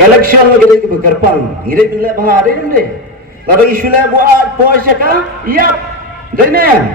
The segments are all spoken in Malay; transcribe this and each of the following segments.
Election kita berkerpang, ini bila bahari ni. Lalu isu lah buat puasa kah? Yap, dene.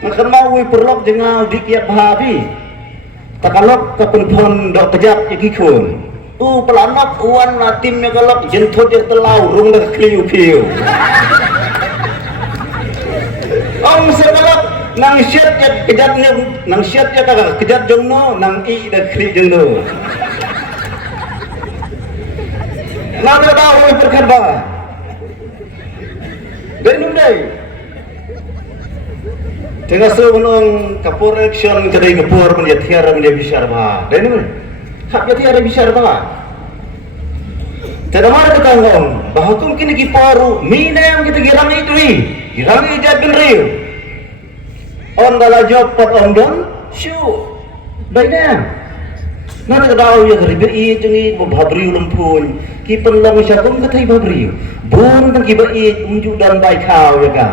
Makan mau perlok jengau dikiat bahari. Takalok kepenpon dok kejap ikikun. Pelanok uan natimnya kalok jentut yang telau rung dah kliu piu. Om sekalok nang syat ya kejatnya nang syat ya kagak kejat jengno nang i dah kli jengno. Lalu tahu berkata, denum deh. Tengah sebelum kapur election kedai kapur menjadi tiara menjadi besar bah. Denum, hak jadi tiara besar bah. Tidak mana kita ngomong, bahawa tu mungkin kiparu, mina yang kita girang itu ni, girang ijab bin riu. On dalam job pot on don, show, baiknya. Nada tahu ya hari beri jengi babri lumpun kipen long syakum katai babri bun tang kibai unjuk dan baik kau ya kan.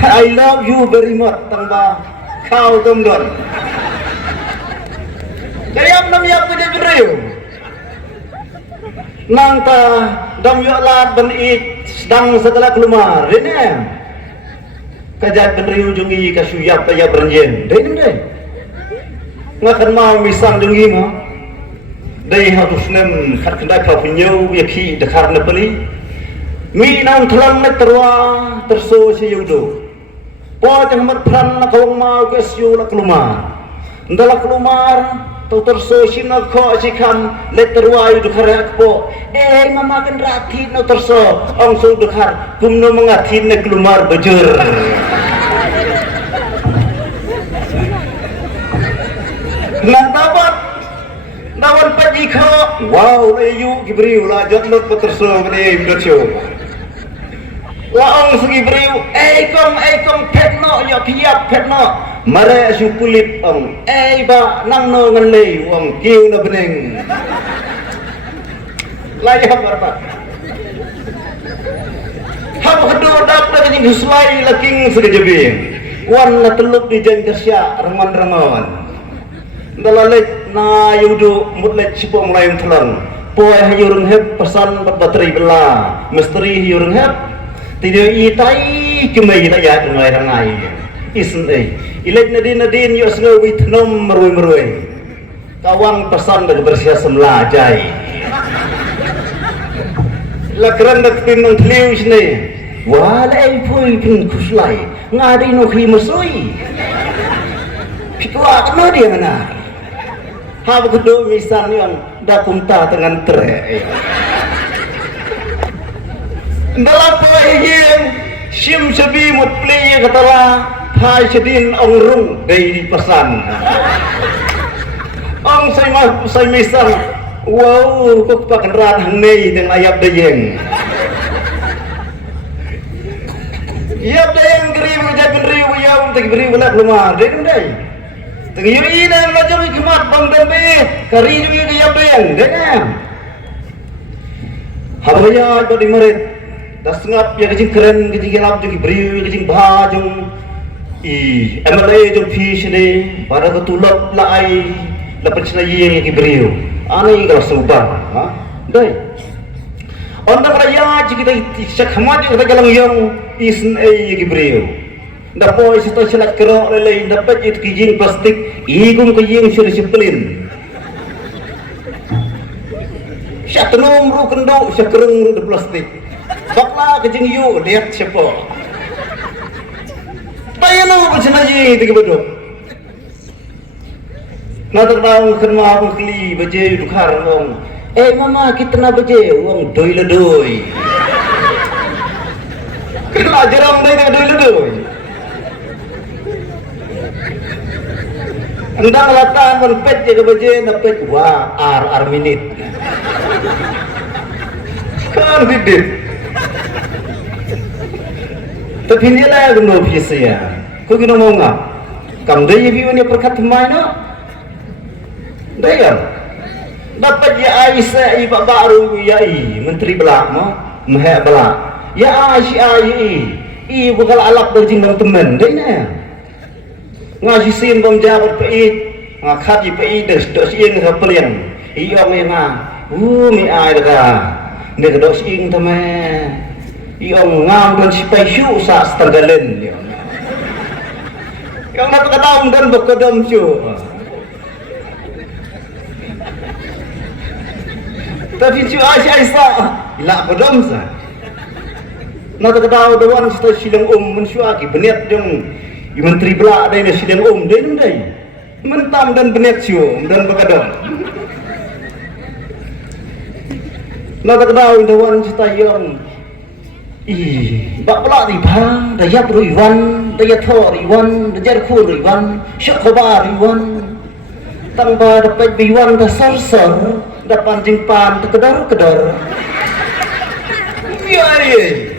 I love you very much tangba kau tomdon kayam nam yak jadi beri nang ta dam yo lat ben ik sedang setelah keluar ini kajat beri ujungi kasuyap kaya berjen deh ngakan mau misang dengi mo dai hatus nem khat kanda ka punyo yakhi dekhar na pali mi nang thalang na terwa terso si yudo po jang mar pran na kawang mau ke syu la klumar ndala klumar to terso si na kho si kham le terwa yu dekhar po mama kan rathi no terso ong su dekhar kumno mangathin na klumar bejur. Nang dawan pagi kau, wow, layu gibriu lah jodlot peterso ni bidotio. Laong segi briu, kom petno yo piap petno, mare asu kulit ong, ba nang no ngalei ong kiu na beneng. Layak berapa? Ham kedua dapat jadi huslai laking segejebing, wan na teluk di jengkersya rangon. Dalalek na yudo mutlet sipo mulai telang poe hayurung heb pesan bateri bela misteri hayurung heb tidak itai kemai tak ya dengai rangai isen ilek nadin yo sengawi tenom merui kawang pesan dari bersia semlajai lakran dak tinung tliu sini walai pui pin kuslai ngadi no khi masui pitwa no dia mana hab kedua misal yang dah kunta dengan tre. Dalam poin sim sebi mut play katalah hai sedin ongrung dari pesan. Ong saya misal wow kok pakai rat hangei dengan ayat dayeng. Ayat dayeng geri menjadi geri yang tak geri belak lumar deh. Tengiyui dan lajur ikmat bang dembe kari juga dia beng dengan habaya bodi merit das ngap ya kecing keren kecing gelap juga beriu kecing bajung MLA jom fish ni pada ketulap lai lepas nayi yang beriu ani kalau subah dai onda raya kita sakhamat kita galang yang isn yang beriu dapoy sito silat kerok lelai dapat itu kijing plastik igum kijing sudah sipelin syatenum ru kendo syakereng ru plastik bakla kijing yu lihat siapa tayano bersenaji tiga bedok natar tahu kenma mukli baje dukhar wong mama kita na baje wong doi ledoi kena jeram doi ledoi Endang latan menpet jaga baje napet wah ar minit kan bibit tapi ni lah guna biasa ya kau guna mau ngap kam daya view ni perkat mai no daya dapat ya Aisyah ibu baru ya menteri belak mo mahek belak ya Aisyah i bukan alak berjing teman daya ngaji sim bom jabat peit khát gì phải đỡ yên hợp liền ý ông em à mi ai được à để cái đỡ yên thôi mà ý ông ngang đơn phải siêu sa setengah lên ông nó có đau đơn bực cái đâm chưa tapi chưa ai sa lạ có đâm sa nó có đau đâu anh sẽ silang mình xóa cái bên nhật trong menteri belak đây là silang đến đây mentam dan benet cium dan begadang. Nak tahu dawan cita yang, bak pelak riban, dayat riban, dayat thor riban, dayat khul riban, syak khobar riban, tanpa dapat biwan dasar sar, dapat jingpan kedar. Biar ye.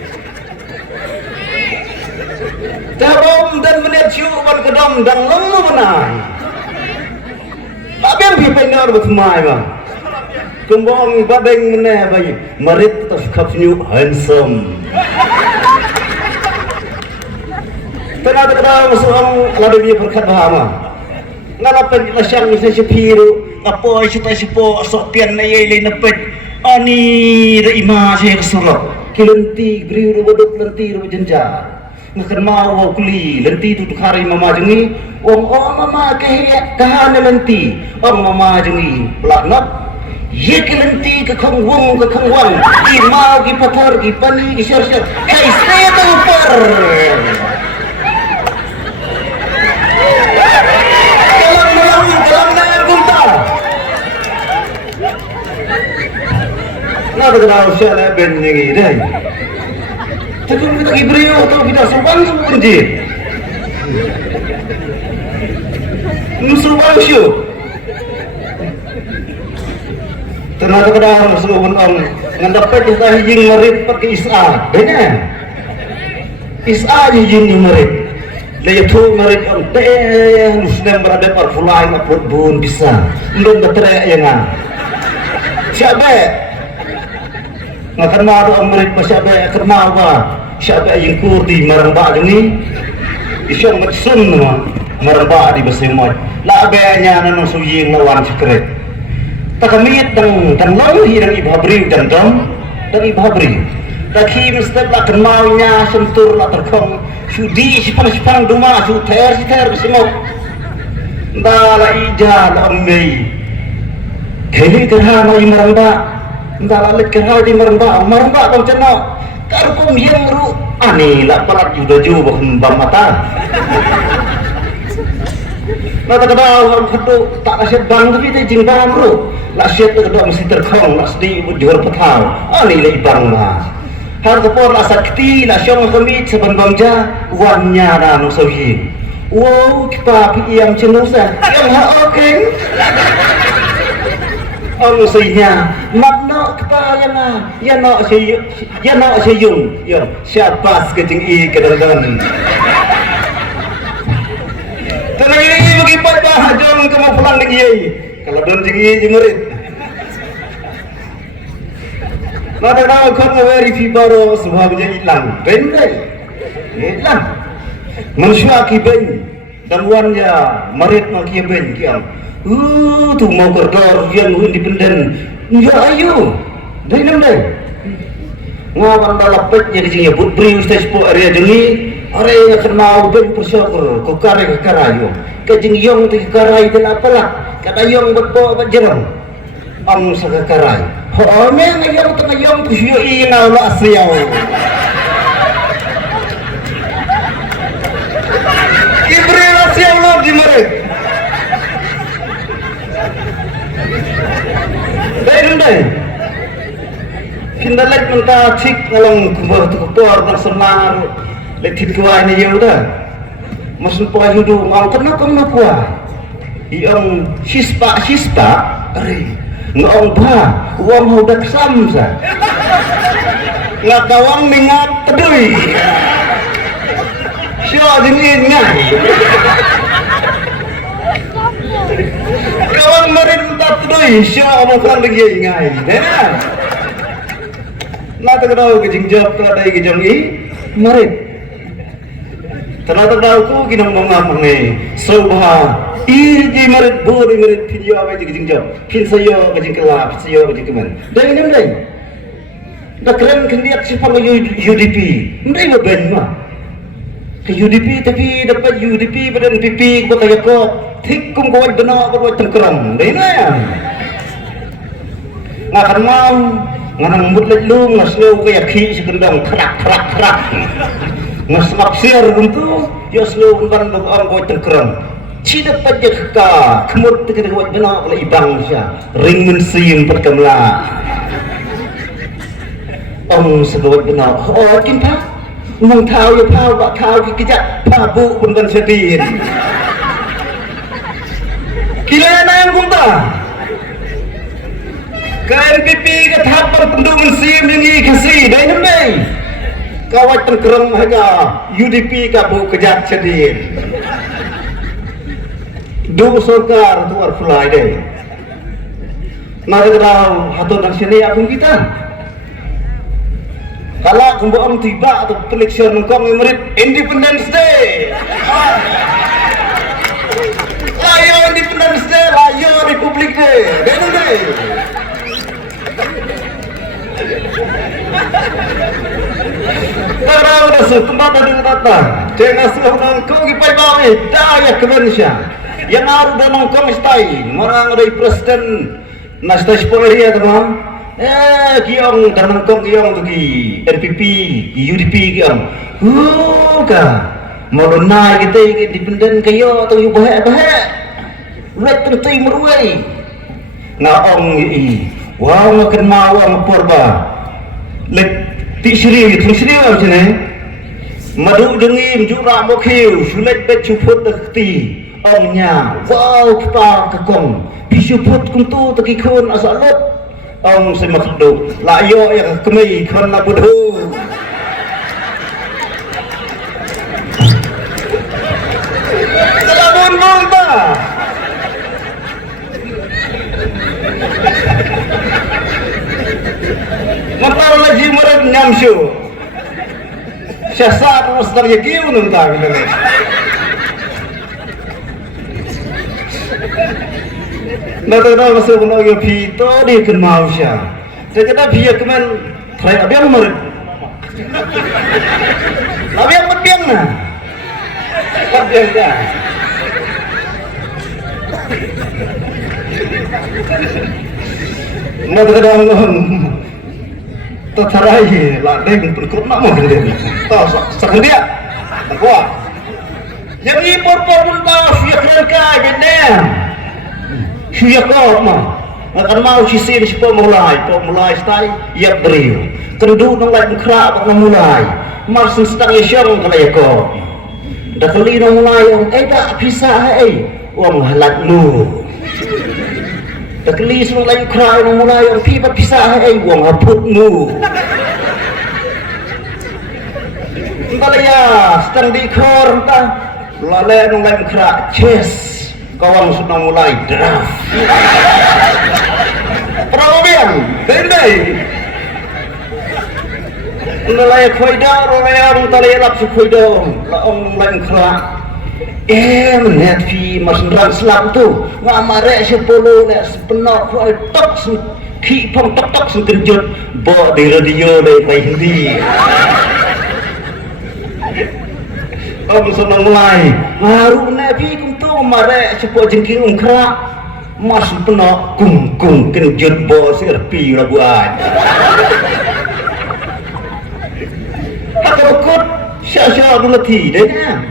Dabom dan benet cium berkedam dan lemu menai. Apa yang dipengar bersemai bang? Kembang badeng meneh bayi, merit terus kapnya handsome. Ternyata masuk orang lalu dia berkat bahama. Ngalapan lasyang bisa sepiru, apa cerita sepo sopian naya ilai nepet. Ani reima saya kesurat. Kilenti beri rubeduk lenti rubejenjar. Ngakan mau kuli lenti tu hari mama jengi om mama kahane lenti om mama jengi pelaknat ye ke lenti ke khangwang di mau ki pathar ki pani ki syar kai saya tu par kalam na gunta na kenal syala ben jengi dai tapi kita Ibrahim atau kita sopan semua je. Musuh manusia. Ternyata kadang musuh orang mendapat kita hijing merit pakai Isa, benar? Isa hijing merit. Dia tu merit yang teh, Muslim berada parfulai ngaput bun bisa. Belum berteriak yang ngah. Siapa? Ngakan maru merit siapa? Kenal apa? Siapa yang kurdi merembak ini isyong matsun merembak di besemot la abenya nanong suying lawan sekret takamit dan lawi dan ibhabri dan ibhabri taki mesti la kenalnya sentur la terkong sudi sipang duma su ter besemot ndala ija la ammei keli kerana merembak ndala lek kerana di merembak kau cena karkum yang ru ani lah pelat juda juga mata. Nata kedau kedu tak asyik bang tapi dia jingbang ru. Asyik kedau mesti terkong nak sedih jual petau. Ani lah ibang lah. Har kepor lah sakti lah syong kami seban bangja wannya dah nung sawi. Wow kita yang cenusa yang oke. Ông xây nhà mặt nọ kita yang nọ sayung yang siapa sekecing i kedalam tenang ini bagi pada jom kamu pulang lagi kalau don tinggi jemerit nada tahu kau verify baru sebabnya hilang hilang manusia kiben dan wannya merit nak kiben kiam tu mau kerja yang independen ya ayo dari mana ngawan balapet jadi sini but beri ustaz po area jengi area kenal ben persyukur ko kare karayo ke jeng yong ti karai den apalah kata yong bepo berjerang ang sa karai ho me ngayong tengah yong tu yo ina la asriyaw ibril asriyaw lo di mare Dai kindalat menta cik ngalang kumbah tu kutor dan senar letit kuai ni ya udah masun puai hidu mau kena kuah iong sispa ari ngong ba uang udah samsa ngakawang mingat tedui syo dingin ngai kawan merin tak tedui syo omong lagi ngai nah nata kadau ke jingjap tu ada ke jangi merit Tara ko ginang mga sobha iji marit bori marit pinyo ka jing job pinsayo ka jing kelap sayo ka jing keman dai nem dai da keren kendiak sipang UDP ndai ba ben ma ke UDP tapi dapat UDP badan PP ko kaya ko thik kum ko bana ko tengkerang dai na ya ngakan mau nganang mut lelung ngaslo kaya ki sekendang krak ngasap siar untuk ya slow kan orang kau tengkerang cina pajak ka kemur kita kau bina oleh ibang siya ring mensim perkemla segawat bina oh kimpa mung tahu ya tahu bak tahu kejak pabu pun kan sedih kila na yang kumta KNPP ketahapan penduk mensim ini kasih dah ini kawat tengkerang harga UDP kabu kejat sedih dua sokar tuar fulai deh nari kerau hatun dan sini akun kita kalau kembang tiba atau election kong merit Independence Day layo Independence Day layo Republik Day deh Karena udah setempat dengan tata dengan seorang kau gipai bawi daya kebencian yang harus dan nongkong istai orang dari presiden nastai spoileria teman kiong dan nongkong kiong tu ki NPP UDP kiong ka mau naik kita independen kayo atau yu bahaya ulat tertai meruai naong wah makan mawang porba lek tisri macam ni madu dengim jura mokhiu sulet bet chuput takti ongnya wow kita kekong pisuput kuntu taki khun asalut ong semakdu layo yang kemei khon na budhu salamun ta Matar lagi merek nyamsyu syasar rostar yakiu nunta gitu Nada masuk nak yo pito di kenal siya. Terkadang dia kemen try abiang merek. Abiang merbiang na. Merbiang dah. Nada kadang tertarai ladeng berikut nama dia. Tahu sakit dia. Kuat. Yang impor pun tahu dia keren kaya Vietnam. Siya ko akan mau sisi di siapa mulai stay ya beriu kendu nang lain kerap nang mulai masih setang isyong kalau ya ko dah kali nang mulai yang tak bisa uang halatmu dah kali semua lain kerap nang mulai yang tidak bisa uang haputmu entah ya setang di kor entah lalai nang lain kerap chess kawan sudah mulai draft probian tendai nilai khoida roleang talelap su khoida la ong lain khra net fi masran selam tu ngamare sepuluh ne sepenok khoi tok su ki pong tok su kerjut bo di radio le pai hindi om sudah mulai baru nabi kuntu mare cepo jengking ungkra mas penok kung kenjut bos serpi rabuan hakut syasya dulati denya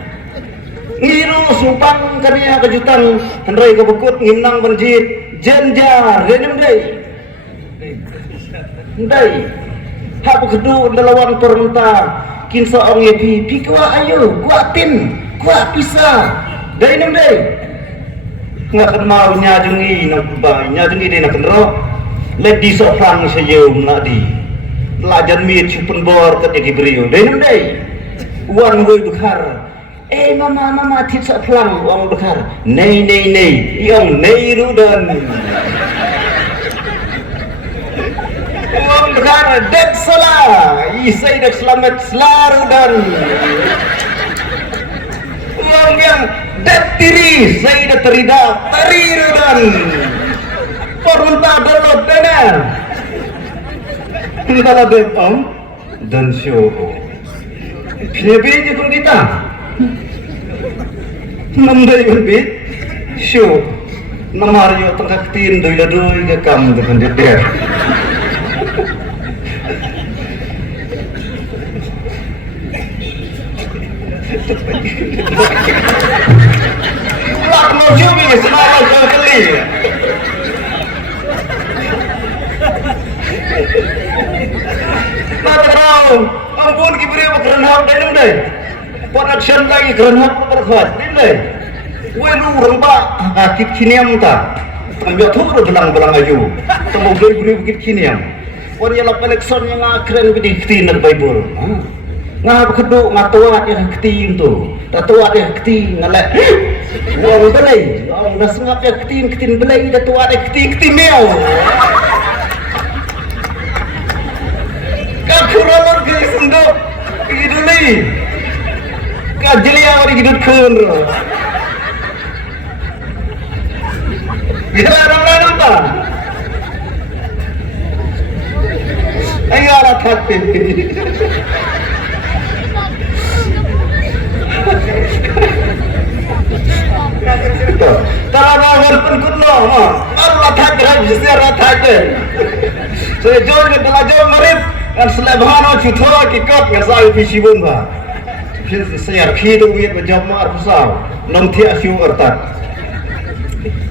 ngiru sumpang kania kejutan hendrai kebekut nginang banjir jenjar denem dai hak kedu dalawan perminta kinsa ong yepi pikwa ayo kuatin kuat bisa dai nem dai ngakan mau nyajungi nak bai nyajungi dai nak kenro let di sofang sayo mladi lajan mit chupen bor kat di brio dai nem dai uang goi dukhar mama tit sa plang uang dukhar nei yong nei rudan uang dukhar dek salah isai dek selamat selaru dan yang datiri saya terida terirudan perminta download dana kalau dem dan show pilih jikun kita namdai bit show namario tengah tin doi ke kamu dengan dia Lak mau jumi semalam kali. Mata kau, ampun kibri bekeran hak dalam deh. Production lagi keran hak berkuat, deh. Welu rempak akit kiniam ta. Tambah tu belang aju. Temu beri bukit kiniam. Orang yang election yang keren bidikti nak Bible. Ngah keduk ngatuat yang ketim tu tatuat yang ketim ngalak wong belai wong dah sengap yang ketim belai tatuat yang ketim meo ka kuralor ke sunduk iduli ka jelia ori gidut kun bila orang ta ayo ala thakti Tara walaupun kuno, Allah takkan bisa takkan. Saya jual ke belajar murid, dan selebahan orang cuba kikot ngasai fisibun bah. Saya kidu wit berjamar besar, nanti asyik ertat.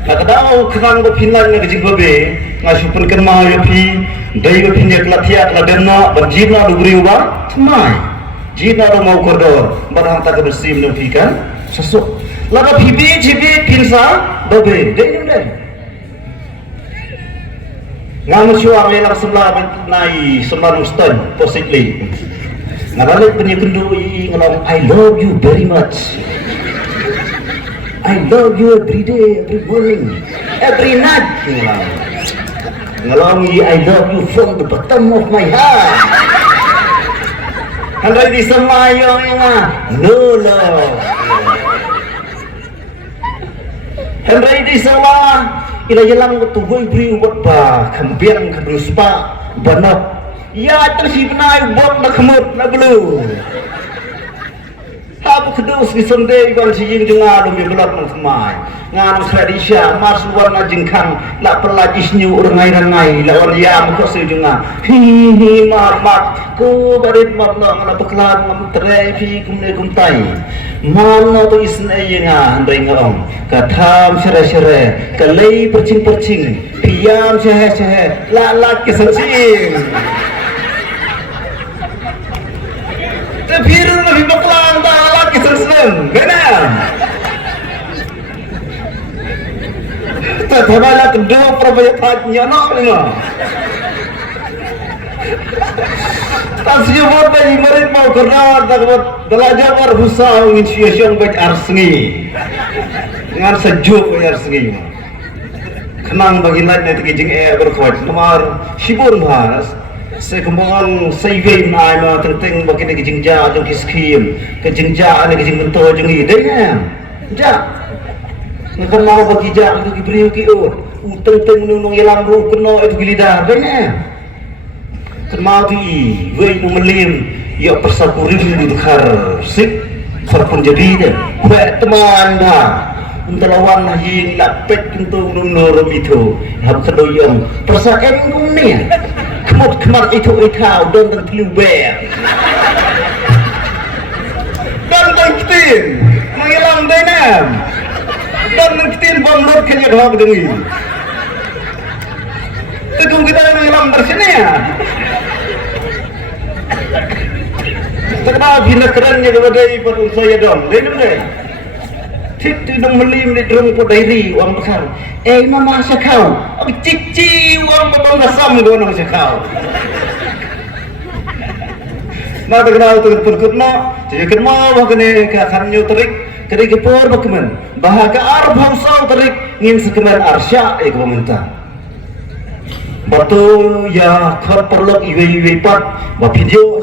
Nak tahu kerang berpindah dengan kecil babe, ngasupan kerma yapi, dai berpindah kelatiak ladena, berjina dubri ubah, semai. Jina do mau koridor, barang tak bersih menepikan, sesuk. Laga pipi pinsa babe deh ngamu syuang yang sebelah nai sebelah ustan positively ngabalik punya kendu ngalam I love you very much I love you every day every morning every night ngalam I love you from the bottom of my heart handai di semayang no love Henry di sama ila jelang tubuh beri buat ba kampiang kebruspa banap ya tersi benai buat nak kemut nak belu habu kedus di sonde iban si jing jenga demi belak nang semai ngan tradisia mas warna jengkang la pelajis nyu rangai lawan ya muka se jenga hi marmat ku barit marna ngana beklan ngam trefi kumne kumtai mana tu isna yenga handai ngam katham sere kalai percing piam cehe lalak kesencing tepir lebih beklan lalak kesencing benar terbalah kedua perbayatnya no tasnya buat dari murid mau kerja tak buat belajar berusaha ingin siang baik arsengi dengan sejuk baik arsengi kenang bagi lain itu kijing berkuat nomor sibun bahas saya kembang saya win ayam tentang bagi ni kijing jah jeng kiskim kijing jah ni kijing bentuk jeng ide jah nak mau bagi jah itu diberi kiur tentang nunung ilang ru kena itu gilidah deh Kemati, wei melim, ya persakurin di dekar sip, serpun jadi deh. Wei teman dah, untuk lawan lagi lapet untuk nurum itu, hab kedoyong persakan kumni, kemar itu ikau dan terlibat, dan terkitin, menghilang denam, dan terkitin bangun kenyak hab dengi. Tegung kita menghilang bersini ya. Kenapa bina kerannya kepada ibu saya dong? Deh. Titu dong melim di drum podiri uang besar. Mama sekau. Cici uang potong gasam dua nama sekau. Nah terkenal tu perkutna. Jadi kenal bahkan keakannya terik. Kerik kepor bagaimana? Bahagia arab hausau terik ngin sekeman arsya minta. Batu ya kar perlok iwe pat. Video